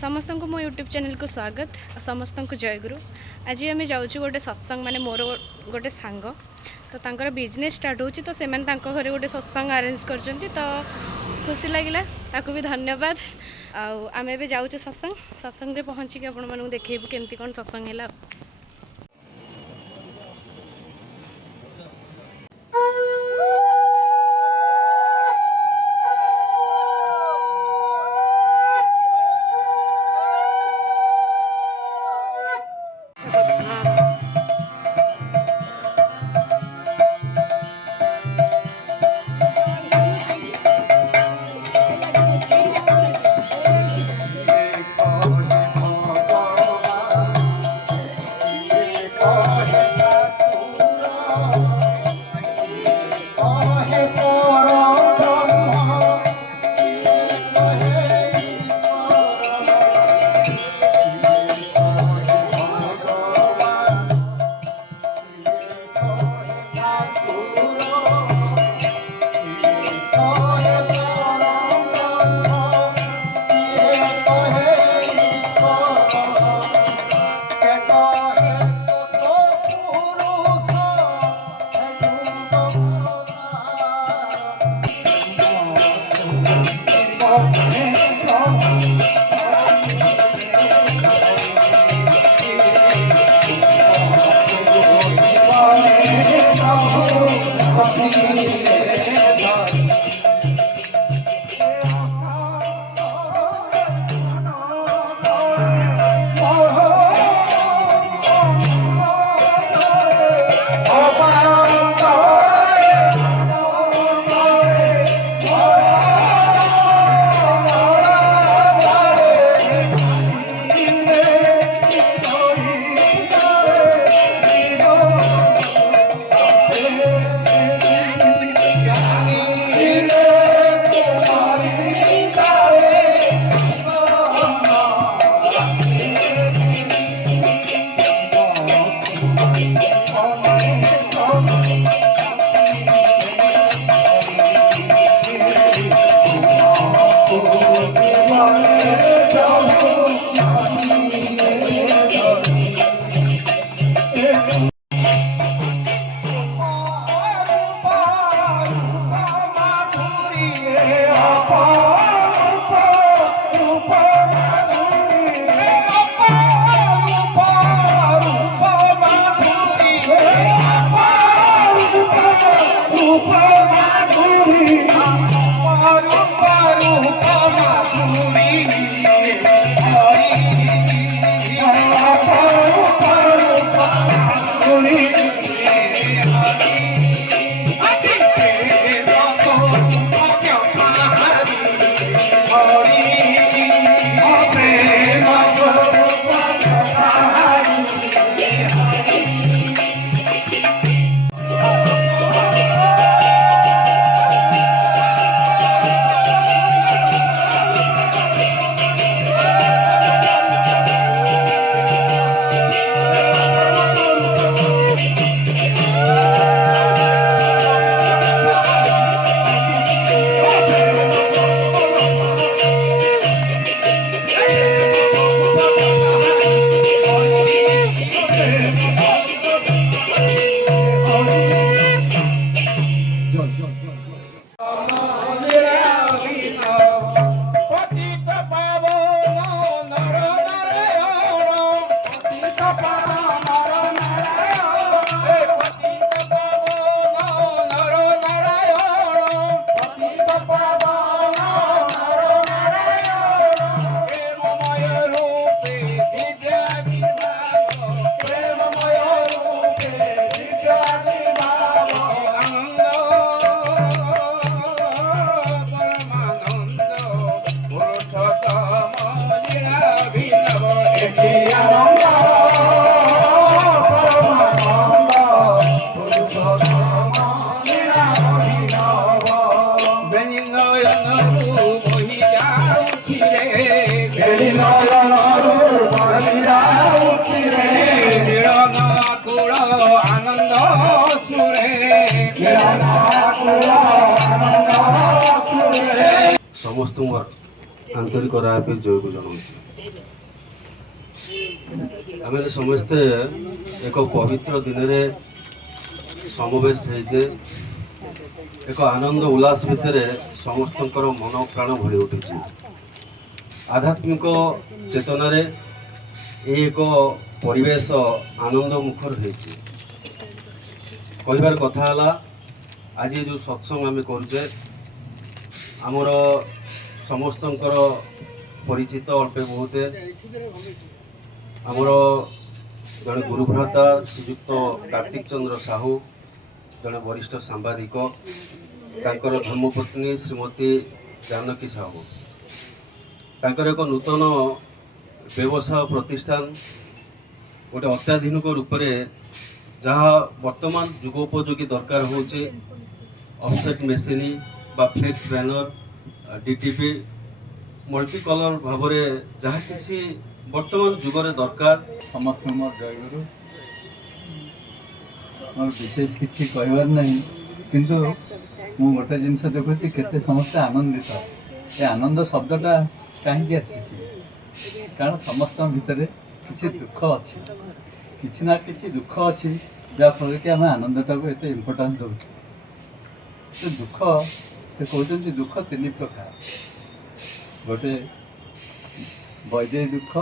समस्त को मो यूट्यूब चैनल को स्वागत। समस्त को जयगुरु। आज आम जाऊँ गोटे सत्संग माने मोर गोटे सांग तो तांकर बिजनेस स्टार्ट होची तो सेमान तांको घरे गोटे सत्संग अरेंज करचंती तो खुशी लगिला ताकू भी धन्यवाद। आमे भी जाऊँ सत्संग रे पहुँची आपण मानू देखेबू केमती कोन सत्संग हैला। समस्त आंतरिक राय जय को जनाऊँ। आमे समस्ते एक पवित्र दिन रे समवेश होइछे। एक आनंद उल्लास भितर समस्त मन प्राण भरी उठुଛି। आध्यात्मिक चेतन रे एक परिवेश आनंद मुखर होइछे। कहबार कथा हला आज जो सत्संग आम करुचे आमर समस्तंकर परिचित अल्पे बहुते आमर जड़े गुरुभ्राता श्रीजुक्त कार्तिक चंद्र साहू जड़े वरिष्ठ सांबादिक तांकर धर्मपत्नी श्रीमती जानकी साहू तांकर एक नूतन व्यवसाय प्रतिष्ठान गोटे अत्याधुनिक रूप से जहाँ वर्तमान जुगोपयोगी दरकार होचे ऑफसेट मेसीन बा flex banner DTP multi colour भाव में जहाँ किसी वर्तमान जुगरे दरकार समस्त मोर जयगुरु मोर विशेष किसी कहबार नहीं किंतु मु गोटे जिनस देखुची केते समस्त आनंदित ए आनंद शब्दटा कहीं आसी कारण समस्त भितर किसी दुख अच्छी किसी ना किसी दुख अच्छी जहाँफल कि आम आनंदटा को एत इम्पोर्टान्स दौर तो दुख से कहते दुख तीन प्रकार गोटे वैदेही दुख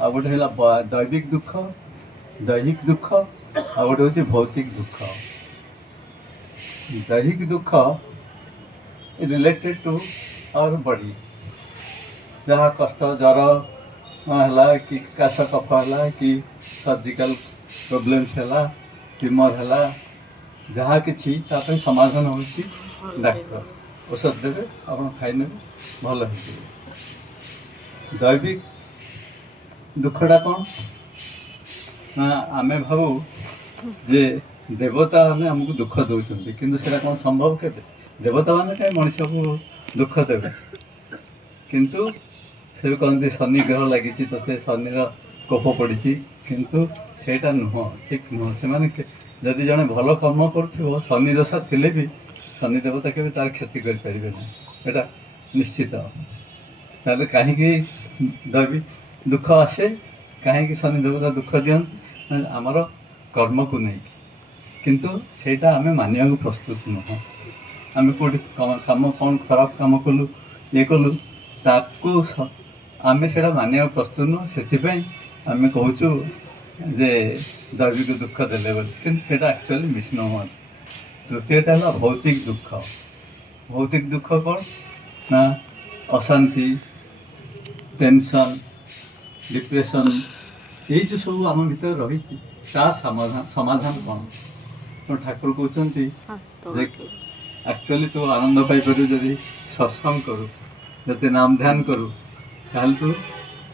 आ गोटे है दैविक दुख दैहिक दुख आ गोटे हूँ भौतिक दुख। दैहिक दुख रिलेटेड टू आवर बॉडी जहाँ कष्ट जर है कि काश कफ है कि सर्जिकल प्रोब्लेम्स है ट्यूमर है जहाँ किसी समाधान हो डाक्टर औषध देवे आप खाई भल हो। दैविक दुखटा कौन ना आमे भावु जे देवता मैंने आमको दुख दौरान किंतु सेटा कौन संभव के देवता मैंने कहीं मनुष्य को दुख देवे किंतु से कहते शनि ग्रह लगी ते शनिर कोप पड़ी किंतु सेटा नुह ठीक नुह से जदि जड़े भल कर्म कर शनि दशा थिले भी शनि देवता के तार क्षति करें निश्चित ताले कहीं दैवी दुख आसे कहीं शनि देवता दुख दिखती आमर कर्म को नहीं किंतु सेटा आमे मानिया को प्रस्तुत नुह आम कौटी कम कौन खराब कम कलु ये कलु ताकू आमे सेटा मानिया प्रस्तुत नुह से आमे कहूँ जे दैविक दुख देले कि सेटा एक्चुअली मिसनोमर। तृतीयटा है भौतिक दुख। भौतिक दुख कौन ना अशांति टेंशन डिप्रेशन ये जो सब आम भीतर रही तार समाधान कौन तो ठाकुर कहते एक्चुअली तो आनंद पाइपर जदि सत्संग करू जब नाम ध्यान करू ताल तू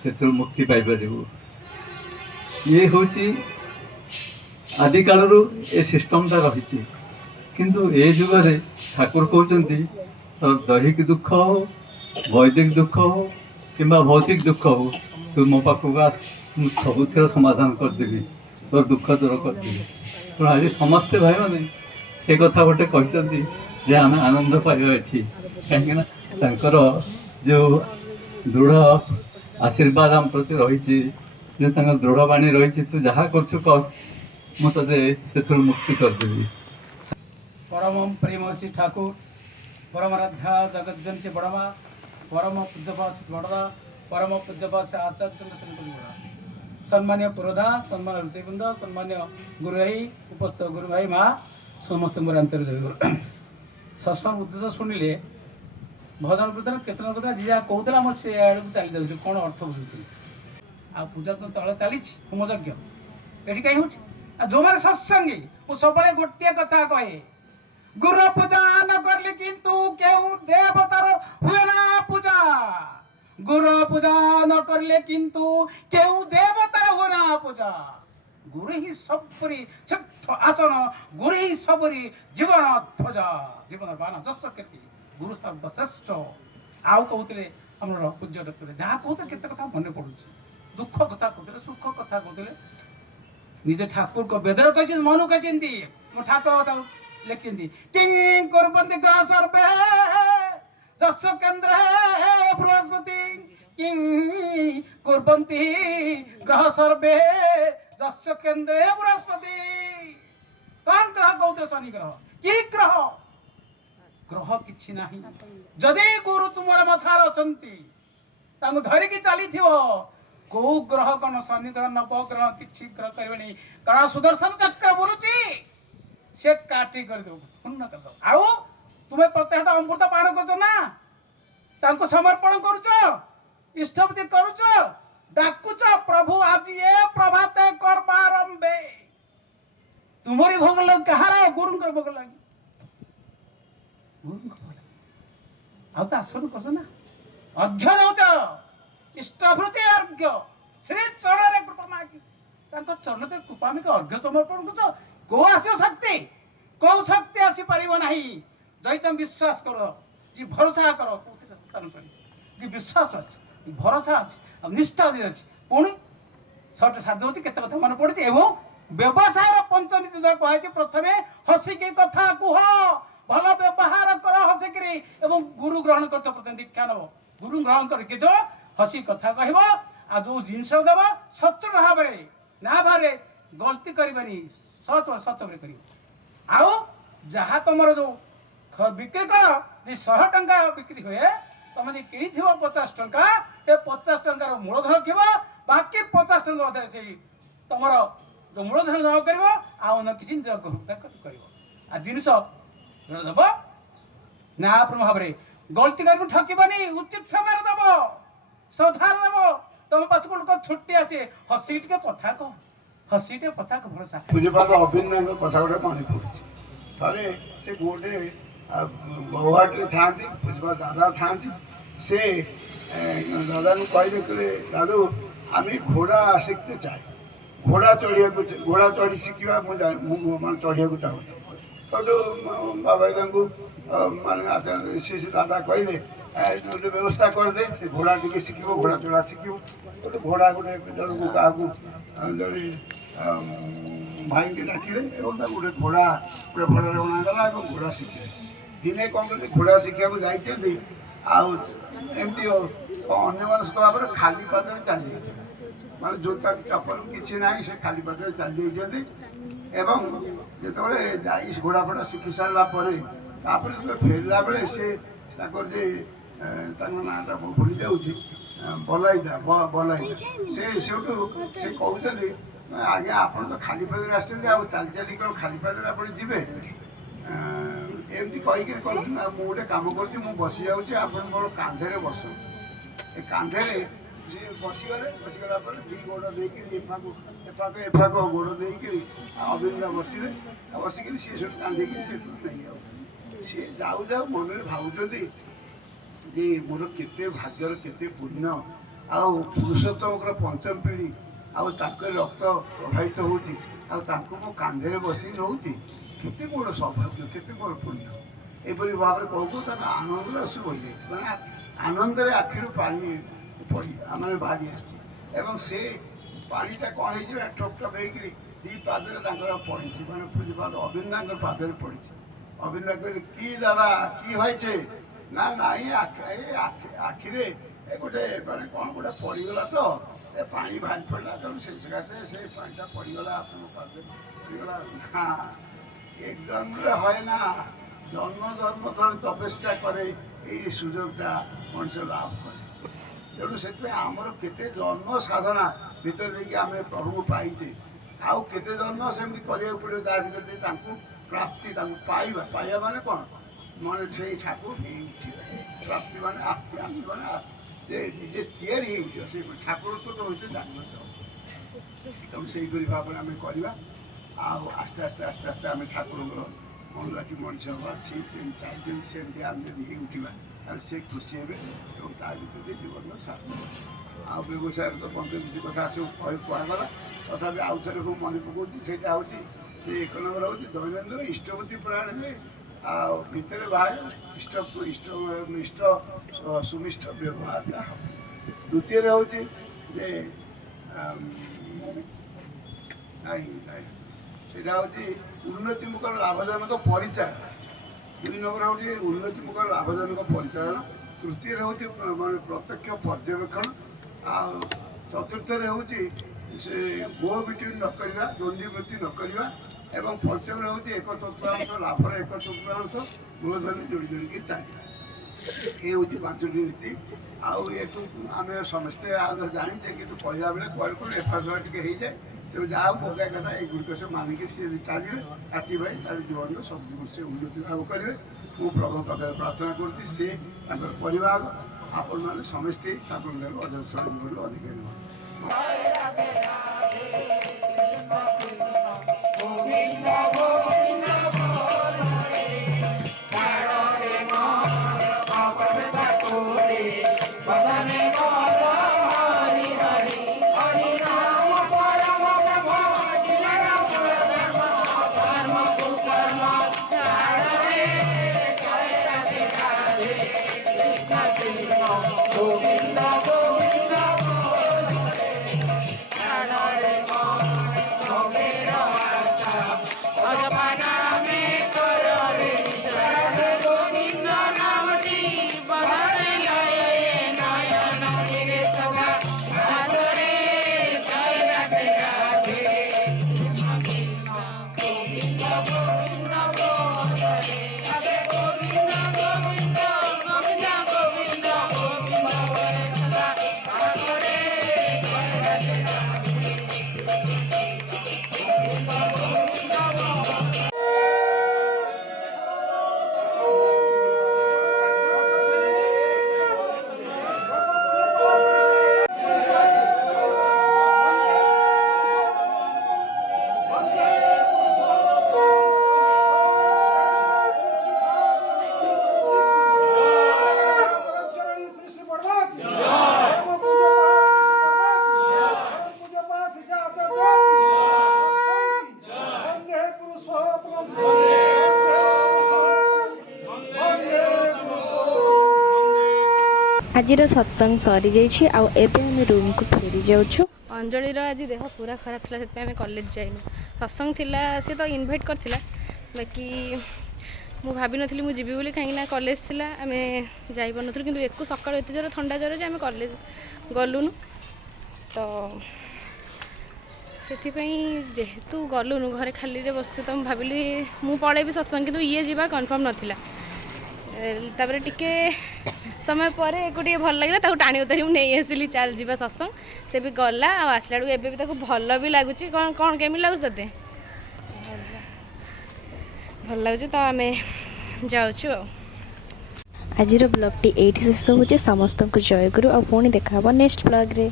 से मुक्ति पाइपर ये हूँ आदि कालू ए सिस्टमटा रही किंतु ए जुगे ठाकुर कहते तो दैहिक दुख हो वैदिक दुख हो कि भौतिक दुख हो तू मो पाखक आस सबुथ समाधान करदेवी तोर दुख दूर करदेवी तो आज समस्ते भाई मैंने से कथा गोटे कहते आम आनंद पाइबा ये कहीं जो दृढ़ आशीर्वाद आम प्रति रही दृढ़ बाणी रही तू जहाँ कर मुझे मुक्ति करदेवी। परम प्रेमसी ठाकुर परम राधा जगज्जन से बड़मा परम पूज्यपास बड़दा परम पूज्यपास आचार्य सम्मान्य पुरोधा सम्मान हृदयबृंद सम्मान्य गुरु भाई उपस्थित गुरु भाई माँ समस्त अंतर जय सत्संग उद्देश्य शुणिले भजन कीर्तन कीर्तन करता जी जहाँ कहूला मोर से आड़ को चली जाऊँ कौन अर्थ बुझुली आ पूजा तो तले चली होमयज्ञ ये कहीं हो जो मैंने सत्संगी मुझे सब गोटे कथा कहे गुरु पूजा न करली किंतु केउ देवतार हुए ना पूजा गुरु पूजा न करले किंतु केउ देवतार हुए ना पूजा गुरु ही सबरी सिद्ध आसन गुरु ही सबरी जीवन ध्वजा जीवन बाण जस कीर्ति गुरु सर्वश्रेष्ठ आउ कहते आम पूज्य डॉक्टर जहाँ कहते केते कथा मन पड़ू दुख कथा कहते सुख कथा कहते निजे ठाकुर को वेदर कही मनु कही ठाकुर लिखिंदी किं कुर्वन्ति ग्रह सर्वे जस्य केन्द्रे बृहस्पति किं कुर्वन्ति ग्रह सर्वे जस्य केन्द्रे बृहस्पति कौन ग्रह कौते शनि ग्रह कि ग्रह ग्रह किछि नाही जदि गुरु तुमर मथार अछंती तांको धरिकी चलीथिवो को ग्रह कौन शनि ग्रह नवग्रह किछि ग्रह करबेनी कारण सुदर्शन चक्र बोलुची से काटी कर दो पूर्ण कर दो आउ तुमे प्रत्येक अमृत पान करछ ना तांको समर्पण करूछ इष्टपति करूछ डाकुछ प्रभु आज ए प्रभाते करबारंभे तुमरी भोग लग कहार गुरु कर भोग लग गुरु को भोग लग आउ ता आसन करछ ना अर्घ्य दउछ इष्टभृति अर्घ्य श्री चरण रे कृपा मागी तांको चरण ते कृपा मागी अर्घ्य समर्पण करछ को आसी शक्ति को शक्ति आसी परिबो नाही जै तुम विश्वास करो जी भरोसा करो कोथिरे सत्तान जी विश्वास अछि भरोसा अछि अब निष्ठा अछि पुणी छोटे साथ दउछि केते कथा मन पड़छि एवं व्यवसाय पंचनीति जो कहै प्रथमे हसिकी कथा कुह भल व्यवहार कर हसिकी एवं गुरु ग्रहण करते प्रथम दीक्षा नब गुरु ग्रहण करके तो हसी कथा कहब आ जो जिनस देव सचोट भाव ना भाव गलती करबनी सत सत कर आउ जहाँ तुम जो बिक्री कर 100 टंका बिक्री हुए तुम जो कि 50 टंका ए 50 टंकार मूलधन रख बाकी 50 टंका से तुम जो मूलधन जमा कर आउ किसी कर जिनस देव ना भाव गलती कर ठकबनी उचित समय देव श्रद्धार देव तुम पाछक लोक छुट्टी आसे हसी टे कथा कह हसी टे कथा भरोसा पूज्यपाद अभिनय कथा गोटे मन पड़े थे से गोटे गौहाटे था पूज्यपाद दादा था से दादा कहले दादू आम घोड़ा शिखते चाहे घोड़ा चढ़ी शिखा मैं चढ़िया चाहूँ बाबा माने सी दादा कहले गोटे व्यवस्था करदे से घोड़ा टी शिख घोड़ा चढ़ा शिख गोटे घोड़ा गोटे जन को क्या जड़े भाई की डाकिले गोटे घोड़ा गोटे घोड़े अणागला घोड़ा शिखे दिने कौन कर घोड़ा शिखा जाइए आमती अन्य मानस भाव में खाली पादे चली माने जोता चपल किसी ना से खाली पादे चली एवं जिते जाई घोड़ा फड़ा शिखि सारापर जो फेरला बेले से जे नाटा भूली जाऊँगी बलाईदा बलाईदा से कहते आज्ञा आप तो खाली पादे आसते चली चली कौन खाली पादे आप जी एमती कहीकि गोटे कम कर बसी जाऊँगी आप कांधे बस ए कांधे सी बसीगले बसीगला दी गोड़ देकर एफाक गोड़ देकर अभिनंदा बसिले बसिक सी सब कांधिक नहीं जाऊँ सी जाऊ जाऊ मन में भावुं जे मोर केते भाग्यर केते पुण्य आउ पुरुषोत्तम पंचम पीढ़ी आउ रक्त प्रभावित होती मो कांधे बसी नौची केते मोर सौभाग्य केते मोर पुण्य एपरी भाव में कहू आनंद आंसू बही जाए मैं आनंद आखिर पानी पड़ी आम बाहरी आसम से पाटा कौन हो ठोप ठोप होकर दी पादे पड़ी मैंने पूज्यपाद अभिनंदा पादे पड़ी अभिनंदा कहले कि दादा कि होइछे ना नाई आखिरे गोटे माने कौन गोटे पड़गला तो पानी भारी पड़ा तेणु से सकाशे से पाटा पड़गला आप पड़गला ना एक जन्म है ना जन्म जन्म थोड़े तपस्या करे ये सुजोगटा मनुष्य लाभ करे तेणु से आमर केते जन्म साधना भीतर देखिए आम प्रभु को पाइचे आउ केते जन्म सेमती करिया पड़े ता भीतर प्राप्ति पाइबा पाइबा माने कौन मन से ठाकुर नहीं उठे प्राप्ति माने आप्ति माने निजे तैयार ही उठे से ठाकुर तो होते जानना चाहो तेणु से भाव में आम करवा आस्ते आस्ते आस्ते आस्ते आम ठाकुर मन रखी मनीष हवा सी चाहिए सेमती आम जब उठा से खुशी हे भर जीवन सार्थक आ व्यवसाय तो पंचनीति कथा सब कहगला तथापि आउ थे मन पकाऊँ से एक नंबर हूँ दैनंदिन इष्टपति पुराण हुए भितर बाहर इष्ट इष्ट इष्ट सुमिष्ट व्यवहार द्वितीय हूँ से उन्नतिमुख लाभजनक परिचय ଦୁଇ ନମ୍ବର ହେଉଛି ଉନ୍ନତିମୂଳକ ଲାଭଜନକ ପରିଚାଳନା, ତୃତୀୟରେ ହେଉଛି ମାନେ ପ୍ରତ୍ୟକ୍ଷ ପର୍ଯ୍ୟବେକ୍ଷଣ, ଆଉ ଚତୁର୍ଥରେ ହେଉଛି ସେ ଗୋ ବିଟ୍ୱିନ୍ ନ କରିବା, ଦ୍ୱନ୍ଦ୍ୱବୃତ୍ତି ନ କରିବା, ଏବଂ ପଞ୍ଚମରେ ହେଉଛି 1/4 ଲାଭର 1/4 ମୂଳଧନୀ ଯୋଡ଼ି ଯୋଡ଼ିକି ଚାଲିବା। ଏ ହେଉଛି 5ଟି ନୀତି। ଆଉ ଏଠୁ ଆମେ ସମସ୍ତେ ଜାଣିଛେ, କିନ୍ତୁ କହିଲା ବେଳେ କୁଆଡ଼େ କ'ଣ ଏଫାସଡ଼ା ଟିକେ ହେଇଯାଏ। ତେଣୁ ଯାହା ହଉ ପକାଇବା କଥା ଏଗୁଡ଼ିକ ସବୁ ମାନିକି ସେ ଯଦି ଚାଲିବେ, କାର୍ତ୍ତିକ ଭାଇ ତାର ଜୀବନର ସବୁ ଦିଗ ସେ ଉନ୍ନତି ଲାଭ କରିବେ। ମୁଁ ପ୍ରଭୁଙ୍କ ପାଖରେ ପ୍ରାର୍ଥନା କରୁଛି, ସେ ତାଙ୍କର ପରିବାର ଆପଣମାନେ ସମସ୍ତେ ଠାକୁରଙ୍କ ଦେହରୁ ଅଜସ୍ର ଜୀବନର ଅଧିକାରୀ ହୁଅନ୍ତୁ। ଆଜିର ସତ୍ସଙ୍ଗ ସରିଯାଇଛି ଆଉ ଏବେ ଆମେ ରୁମ୍କୁ ଫେରି ଯାଉଛୁ। ଅଞ୍ଜଳିର ଆଜି ଦେହ ପୁରା ଖରାପ ଥିଲା, ସେଥିପାଇଁ ଆମେ କଲେଜ ଯାଇନୁ। ସତ୍ସଙ୍ଗ ଥିଲା, ସେ ତ ଇନଭାଇଟ୍ କରିଥିଲା, ବାକି ମୁଁ ଭାବିନଥିଲି ମୁଁ ଯିବି ବୋଲି, କାହିଁକିନା କଲେଜ ଥିଲା, ଆମେ ଯାଇପାରୁନଥିଲୁ। କିନ୍ତୁ ଏକୁ ସକାଳୁ ଏତେ ଜୋର ଥଣ୍ଡା ଜ୍ୱର ଯେ ଆମେ କଲେଜ ଗଲୁନୁ। ତ ସେଥିପାଇଁ ଯେହେତୁ ଗଲୁନୁ, ଘରେ ଖାଲିରେ ବସିଛୁ, ତ ମୁଁ ଭାବିଲି ମୁଁ ପଳେଇବି ସତ୍ସଙ୍ଗ, କିନ୍ତୁ ଇଏ ଯିବା କନଫର୍ମ ନଥିଲା। ତାପରେ ଟିକେ ସମୟ ପରେ ଏକୁ ଟିକେ ଭଲ ଲାଗିଲା, ତାକୁ ଟାଣି ଉତାରି ମୁଁ ନେଇ ଆସିଲି, ଚାଲ ଯିବା ସତ୍ସଙ୍ଗ। ସେ ବି ଗଲା, ଆଉ ଆସିଲା ବେଳକୁ ଏବେ ବି ତାକୁ ଭଲ ବି ଲାଗୁଛି। କ'ଣ କେମିତି ଲାଗୁଛି ତତେ? ଭଲ ଲାଗୁଛି, ତ ଆମେ ଯାଉଛୁ ଆଉ। ଆଜିର ବ୍ଲଗ୍ଟି ଏଇଠି ଶେଷ ହେଉଛି। ସମସ୍ତଙ୍କୁ ଜୟଗୁରୁ, ଆଉ ପୁଣି ଦେଖା ହେବ ନେକ୍ସଟ ବ୍ଲଗ୍ରେ।